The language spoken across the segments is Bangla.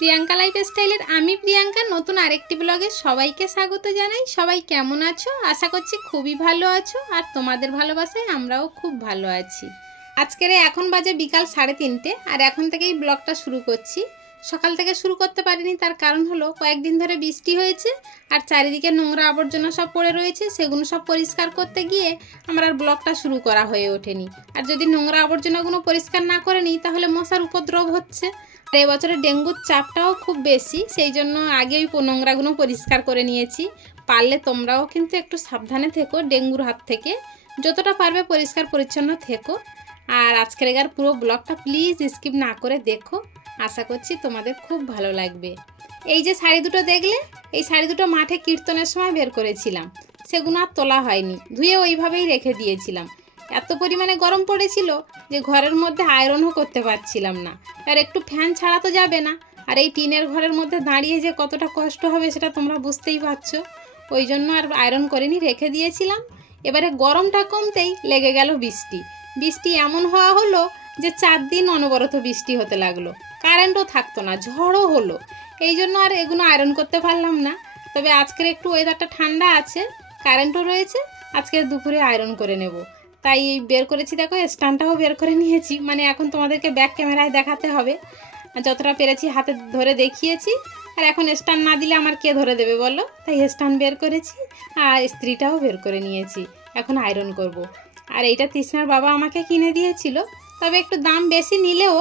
প্রিয়াঙ্কা লাইফস্টাইলের আমি প্রিয়াঙ্কা নতুন আরেকটি ব্লগে সবাইকে স্বাগত জানাই। সবাই কেমন আছো? আশা করছি খুবই ভালো আছো, আর তোমাদের ভালোবাসায় আমরাও খুব ভালো আছি। আজকের এখন বাজে বিকাল 3:30, আর এখন থেকেই ব্লগটা শুরু করছি। সকাল থেকে শুরু করতে পারিনি, তার কারণ হলো কয়েকদিন ধরে বৃষ্টি হয়েছে আর চারিদিকে নোংরা আবর্জনা সব পড়ে রয়েছে। সেগুলো সব পরিষ্কার করতে গিয়ে আমার আর ব্লগটা শুরু করা হয়ে ওঠেনি। আর যদি নোংরা আবর্জনাগুলো পরিষ্কার না করে নিই তাহলে মশার উপদ্রব হচ্ছে। আর এবছরে ডেঙ্গুর চাপটাও খুব বেশি, সেই জন্য আগে ওই নোংরাগুলো পরিষ্কার করে নিয়েছি। পারলে তোমরাও কিন্তু একটু সাবধানে থেকো ডেঙ্গুর হাত থেকে, যতটা পারবে পরিষ্কার পরিচ্ছন্ন থেকো। আর আজকের পুরো ব্লগটা প্লিজ স্কিপ না করে দেখো, আশা করছি তোমাদের খুব ভালো লাগবে। এই যে শাড়ি দুটো দেখলে, এই শাড়ি দুটো মাঠে কীর্তনের সময় বের করেছিলাম, সেগুলো আর তোলা হয়নি, ধুয়ে ওইভাবেই রেখে দিয়েছিলাম। এত পরিমাণে গরম পড়েছিল যে ঘরের মধ্যে আয়রনও করতে পারছিলাম না। আর একটু ফ্যান ছাড়া তো যাবে না, আর এই টিনের ঘরের মধ্যে দাঁড়িয়ে যে কতটা কষ্ট হবে সেটা তোমরা বুঝতেই পারছো। ওই জন্য আর আয়রন করিনি, রেখে দিয়েছিলাম। এবারে গরমটা কমতেই লেগে গেল বৃষ্টি। বৃষ্টি এমন হওয়া হলো যে 4 দিন অনবরত বৃষ্টি হতে লাগলো, কারেন্টও থাকতো না, ঝড়ও হলো। এই জন্য আর এগুলো আয়রন করতে পারলাম না। তবে আজকের একটু ওয়েদারটা ঠান্ডা আছে, কারেন্টও রয়েছে, আজকে দুপুরে আয়রন করে নেব। তাই বের করেছি, দেখো স্ট্যান্ডটাও বের করে নিয়েছি, মানে এখন তোমাদেরকে ব্যাক ক্যামেরায় দেখাতে হবে। যতটা পেরেছি হাতে ধরে দেখিয়েছি, আর এখন স্ট্যান্ড না দিলে আমার কে ধরে দেবে বলো? তাই স্ট্যান্ড বের করেছি, আর ইস্ত্রিটাও বের করে নিয়েছি। এখন আয়রন করব। আর এইটা তৃষ্ণার বাবা আমাকে কিনে দিয়েছিল, তবে একটু দাম বেশি নিলেও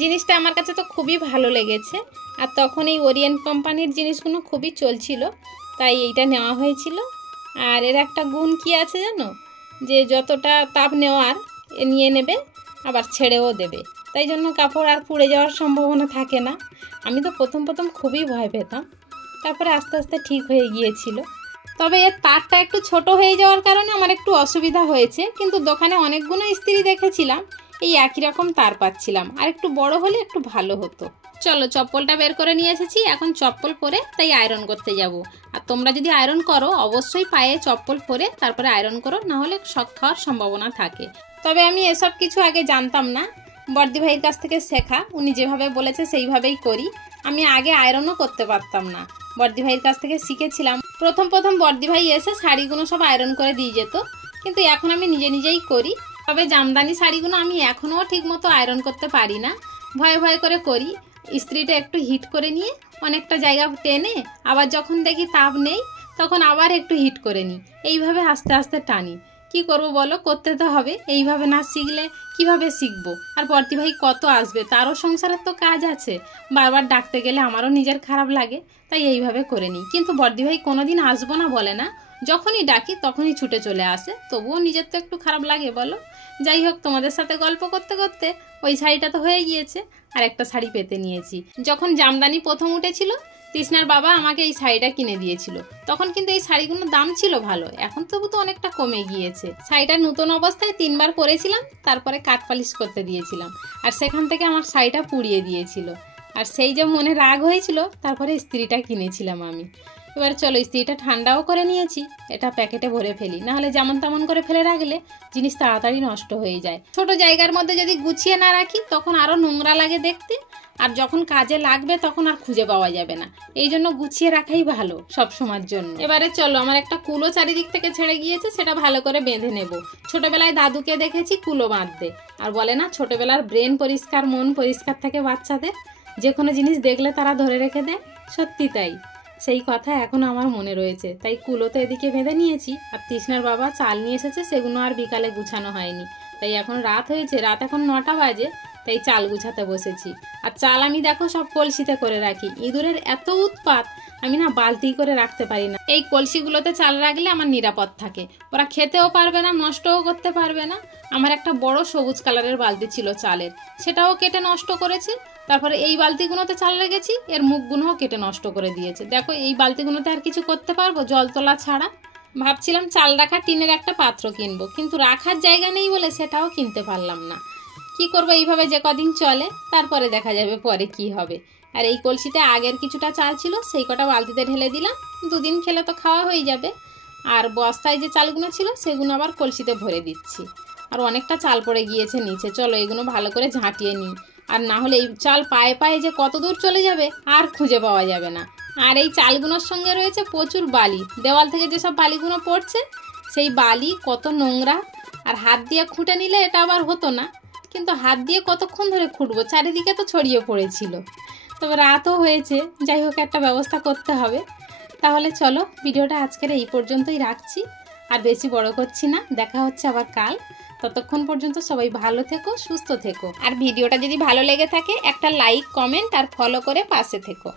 জিনিসটা আমার কাছে তো খুবই ভালো লেগেছে। আর তখন এই ওরিয়েন্ট কোম্পানির জিনিসগুলো খুবই চলছিল, তাই এইটা নেওয়া হয়েছিল। আর এর একটা গুণ কি আছে জানো, যে যতটা তাপ নেওয়ার নিয়ে নেবে, আবার ছেড়েও দেবে, তাই জন্য কাপড় আর পুড়ে যাওয়ার সম্ভাবনা থাকে না। আমি তো প্রথম খুবই ভয় পেতাম, তারপরে আস্তে আস্তে ঠিক হয়ে গিয়েছিল। তবে এর তারটা একটু ছোট হয়ে যাওয়ার কারণে আমার একটু অসুবিধা হয়েছে, কিন্তু দোকানে অনেকগুলো ইস্ত্রি দেখেছিলাম, এই একই রকম তার পাচ্ছিলাম, আর একটু বড় হলে একটু ভালো হতো। চলো চপ্পলটা বের করে নিয়ে এসেছি, এখন চপ্পল পরে তাই আয়রন করতে যাব। আর তোমরা যদি আয়রন করো অবশ্যই পায়ে চপ্পল পরে তারপরে আয়রন করো, না হলে শক খাওয়ার সম্ভাবনা থাকে। তবে আমি এসব কিছু আগে জানতাম না, বর্দি ভাইয়ের কাছ থেকে শেখা, উনি যেভাবে বলেছে সেইভাবেই করি। আমি আগে আয়রনও করতে পারতাম না, বর্দি ভাইয়ের কাছ থেকে শিখেছিলাম। প্রথম বর্দি ভাই এসে শাড়িগুলো সব আয়রন করে দিয়ে যেত, কিন্তু এখন আমি নিজেই করি। তবে জামদানি শাড়িগুলো আমি এখনও ঠিকমতো আয়রন করতে পারি না, ভয় করে করি। ইস্ত্রিটা একটু হিট করে নিয়ে অনেকটা জায়গা টেনে, আবার যখন দেখি তাপ নেই তখন আবার একটু হিট করে নিই, এইভাবে আস্তে আস্তে টানি। কি করব বলো, করতে তো হবে, এইভাবে না শিখলে কিভাবে শিখবো? আর বর্দি ভাই কত আসবে, তারও সংসারের তো কাজ আছে, বারবার ডাকতে গেলে আমারও নিজের খারাপ লাগে, তাই এইভাবে করে নিই। কিন্তু বর্দি ভাই কোনোদিন আসবো না বলে না, যখনই ডাকি তখনই ছুটে চলে আসে, তবুও নিজের তো একটু খারাপ লাগে বলো। যাই হোক, তোমাদের সাথে গল্প করতে করতে ওই শাড়িটা তো হয়ে গিয়েছে, আর একটা শাড়ি পেতে নিয়েছি। যখন জামদানি প্রথম উঠেছিল তৃষ্ণার বাবা আমাকে এই শাড়িটা কিনে দিয়েছিল, তখন কিন্তু এই শাড়িগুলোর দাম ছিল ভালো, এখন তবু তো অনেকটা কমে গিয়েছে। শাড়িটা নতুন অবস্থায় 3 বার পরেছিলাম, তারপরে কাট পালিশ করতে দিয়েছিলাম, আর সেখান থেকে আমার শাড়িটা পুড়িয়ে দিয়েছিল। আর সেই যে মনে রাগ হয়েছিল, তারপরে ইস্ত্রিটা কিনেছিলাম আমি। এবার চলো ইস্ত্রিটা ঠান্ডাও করে নিয়েছি, এটা প্যাকেটে ভরে ফেলি, নাহলে যেমন তেমন করে ফেলে রাখলে জিনিস তাড়াতাড়ি নষ্ট হয়ে যায়। ছোট জায়গার মধ্যে যদি গুছিয়ে না রাখি তখন আরও নোংরা লাগে দেখতে, আর যখন কাজে লাগবে তখন আর খুঁজে পাওয়া যাবে না। এই জন্য গুছিয়ে রাখাই ভালো সব সময়ের জন্য। এবারে চলো, আমার একটা কুলো চারিদিক থেকে ছেড়ে গিয়েছে, সেটা ভালো করে বেঁধে নেব। ছোটবেলায় দাদুকে দেখেছি কুলো বাঁধতে, আর বলে না ছোটবেলার ব্রেন পরিষ্কার মন পরিষ্কার থাকে বাচ্চাদের, যে কোনো জিনিস দেখলে তারা ধরে রেখে দেয়। সত্যি তাই, সেই কথা এখন আমার মনে রয়েছে। তাই কুলোতে এদিকে বেঁধে নিয়েছি, আর তৃষ্ণার বাবা চাল নিয়ে এসেছে, সেগুলো আর বিকালে গুছানো হয়নি। তাই এখন রাত হয়েছে, রাত এখন 9টা বাজে, তাই চাল গুছাতে বসেছি। আর চাল আমি দেখো সব কলসিতে করে রাখি, ইঁদুরের এত উৎপাত, আমি না বালতি করে রাখতে পারি না। এই কলসিগুলোতে চাল রাখলে আমার নিরাপদ থাকে, ওরা খেতেও পারবে না, নষ্টও করতে পারবে না। আমার একটা বড় সবুজ কালারের বালতি ছিল চালের, সেটাও কেটে নষ্ট করেছে। তারপরে এই বালতিগুলোতে চাল রেখেছি, এর মুখগুলোও কেটে নষ্ট করে দিয়েছে। দেখো এই বালতিগুলোতে আর কিছু করতে পারবো জল তোলা ছাড়া? ভাবছিলাম চাল রাখার টিনের একটা পাত্র কিনবো, কিন্তু রাখার জায়গা নেই বলে সেটাও কিনতে পারলাম না। কি করবো, এইভাবে যে কদিন চলে, তারপরে দেখা যাবে পরে কি হবে। আর এই কলসিতে আগের কিছুটা চাল ছিল, সেই কটা বালতিতে ঢেলে দিলাম, 2 দিন খেলে তো খাওয়া হয়ে যাবে। আর বস্তায় যে চালগুলো ছিল সেগুলো আবার কলসিতে ভরে দিচ্ছি। আর অনেকটা চাল পড়ে গিয়েছে নিচে, চলো এগুলো ভালো করে ঝাঁটিয়ে নিই। আর না হলে এই চাল পায়ে পায়ে যে কত দূর চলে যাবে আর খুঁজে পাওয়া যাবে না। আর এই চালগুলোর সঙ্গে রয়েছে প্রচুর বালি, দেওয়াল থেকে যেসব বালিগুলো পড়ছে সেই বালি কত নোংরা। আর হাত দিয়ে খুঁটে নিলে এটা আবার হতো না, কিন্তু হাত দিয়ে কতক্ষণ ধরে খুঁটবো, চারিদিকে তো ছড়িয়ে পড়েছিল। তবে রাতও হয়েছে, যাই হোক একটা ব্যবস্থা করতে হবে। তাহলে চলো ভিডিওটা আজকের এই পর্যন্তই রাখছি, আর বেশি বড় করছি না। দেখা হচ্ছে আবার কাল। ততক্ষণ পর্যন্ত সবাই ভালো থেকো, সুস্থ থেকো। আর ভিডিওটা যদি ভালো লেগে থাকে একটা লাইক, কমেন্ট আর ফলো করে পাশে থেকো।